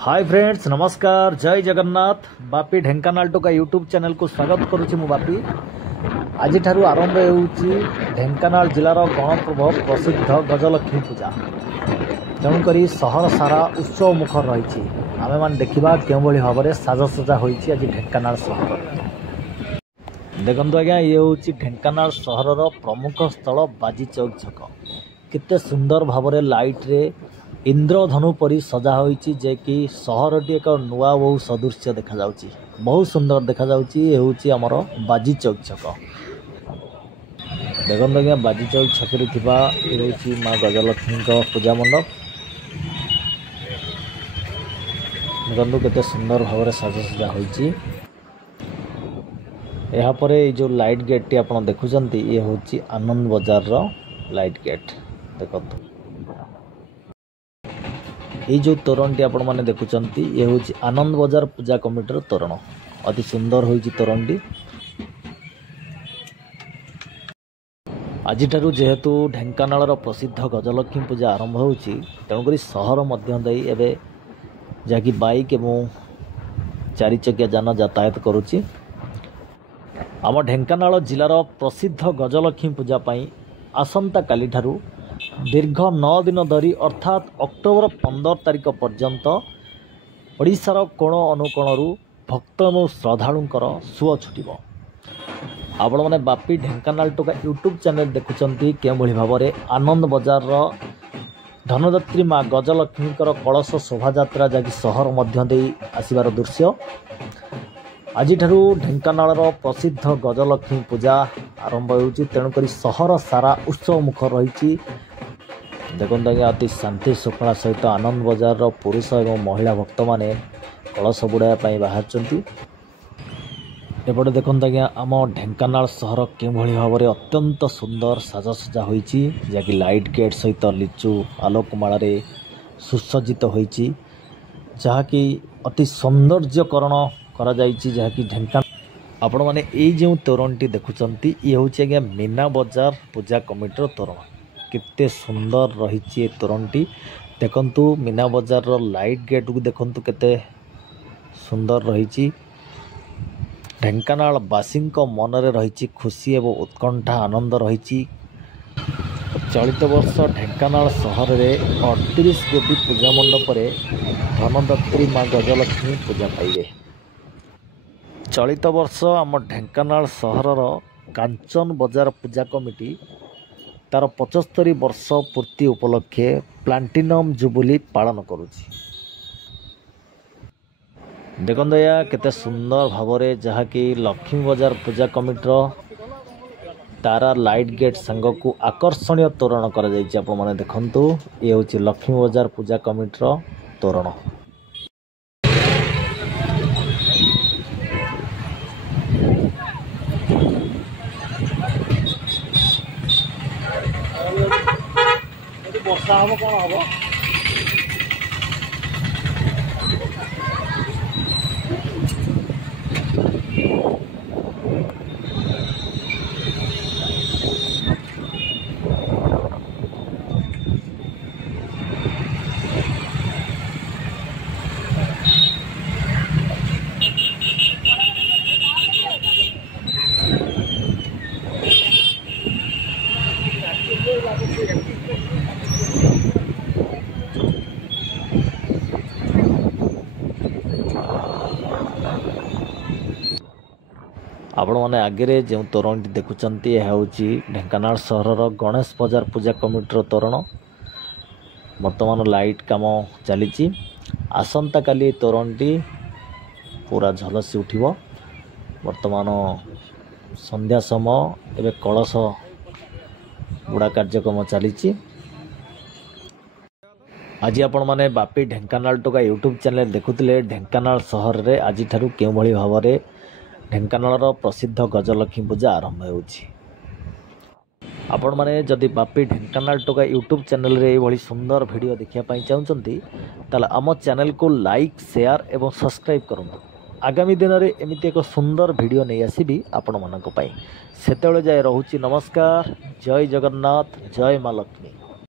Hi friends, नमस्कार, जय जगन्नाथ। बापी ढेंकानाल टोका यूट्यूब चैनल को स्वागत करुच्ची मु बापी। आज ठारू आरंभ होउची ढेंकानाल जिलार गणप्रभ प्रसिद्ध गजलक्ष्मी पूजा। तेणुक सहर सारा उत्सव मुखर रही। आमे मान देखा क्यों भाव में साजसजा होइछि आज ढेंकानाल सहर। देखो आज्ञा, ये हूँ ढेंकानाल सहर प्रमुख स्थल बाजी चौक छक। केते सुंदर भाव में लाइट रे इंद्रधनु परी सजा होइछि जे कि सहरटी एक नुआ बहु सदृश्य देखा जाउछि। बहुत सुंदर देखा जाउछि। ये हूँ आमर बाजी चौक छक। देखो आज्ञा, बाजी चौक छकरे थिबा ये हूँ माँ गजलक्ष्मी पूजा मंडप। देखो केते सुंदर भाव में साजसजा होइछि। यहाँ पर जो लाइट गेट टी आप देखुंत ये हूँ आनंद बजार रो लाइट गेट। देखो ये जो तोरण टी आपण मैंने देखुंत ये हूँ आनंद बजार पूजा कमिटर तोरण। अति सुंदर होइछि तोरण टी। आज जेहेतु ढेंकानाल प्रसिद्ध गजलक्ष्मी पूजा आरंभ होछि, तेणुक सहर मध्य देई एबे जहाँकि बाइक एवं चारि चकिया जान यातायात करुच्ची। आम ढेंकानाल जिलार प्रसिद्ध गजलक्ष्मी पूजा पाई आसंता काली ठारू दीर्घ 9 दिन धरी अर्थात अक्टोबर 15 तारिख पर्यंत ओडिशार कोण अनुकोणरू भक्त और श्रद्धालुंकर सुओ छुटिब। आपण मैंने बापी ढेंकानाल टोका यूट्यूब चैनल देखुंत क्यों भाव में आनंद बजार धनदात्री माँ गजलक्ष्मी कलश शोभा यात्रा जहाँकि सहर मध्य देई आसिबार दृश्य। आज ढेंकानाल प्रसिद्ध गजलक्ष्मी पूजा आरंभ होउछि, तेणुक सहर सारा उत्सव मुखर रही। देखो आज्ञा, अति शांति शृंखला सहित आनंद बजार पुरुष एवं महिला भक्त माने कलश बुड़ाई बाहर। एपटे देखो आज्ञा, आम ढेंकानाल सहर के भाव में अत्यंत सुंदर साजसजा होइछि, जहाँकि लाइट गेट सहित लिचु आलोकमाला सुसज्जित होइछि, जहाँकि अति सौंदर्यकरण करा जाइछि। जहाँकि ढेंकानाल आपण मैंने ये जो तोरण टी देखुंत ये हूँ आज्ञा मीना बजार पूजा कमिटर तोरण। केते सुंदर रही तोरण टी। देखंतु मीना बजार लाइट गेट को देखंतु केते सुंदर रही। ढेंकानाल बासी मन में रही खुशी एवं उत्कंठा आनंद रही। चलित वर्ष ढेंकानाल सहर में 38 गोटी पूजा मंडप धनदात्री माँ गजलक्ष्मी पूजा पाइबे। चलित वर्ष आम ढेंकानाल सहर कांचन बजार पूजा कमिटी तार 75 वर्ष पूर्ति उपलक्षे प्लाटिनम जुबली पालन करुछि। देखो या केते सुंदर भाव में जहाँकि लक्ष्मी बजार पूजा कमिटर तारा लाइट गेट संग को आकर्षणीय तोरण करा जाइछि। आप माने देखंतु ये हूँ लक्ष्मी बजार पूजा कमिटर तोरण। वर्षा हम कौन हम आपण मैंने आगे जो तोरण देखुंत यह हूँ ढेंकानाल सहर गणेश बजार पूजा कमिटर तोरण। वर्तमान लाइट काम चली। आसंता काली तोरण टी पूरा झलसी उठिब। वर्तमान संध्या समय एवं कलश बुड़ा कार्यक्रम चली। आज आपण मैंने बापी ढेंकानाल टोका यूट्यूब चैनल देखुले ढेंकानाल सहर में आज ठारू क्यों भाव में ढेंकानाल प्रसिद्ध गजलक्ष्मी पूजा आरंभ होउछि। आपण माने जदि बापी ढेंकानाल टोका यूट्यूब चैनल रे ये सुंदर वीडियो देखिया पाई चाहउछंती ताले आम चैनल को लाइक शेयर एवं सब्सक्राइब करंतु। आगामी दिन में एमती एक सुंदर वीडियो नहीं आसीबी आपण मानक पाई। सेतेबेले जाय रहुछि। नमस्कार, जय जगन्नाथ, जय माँ लक्ष्मी।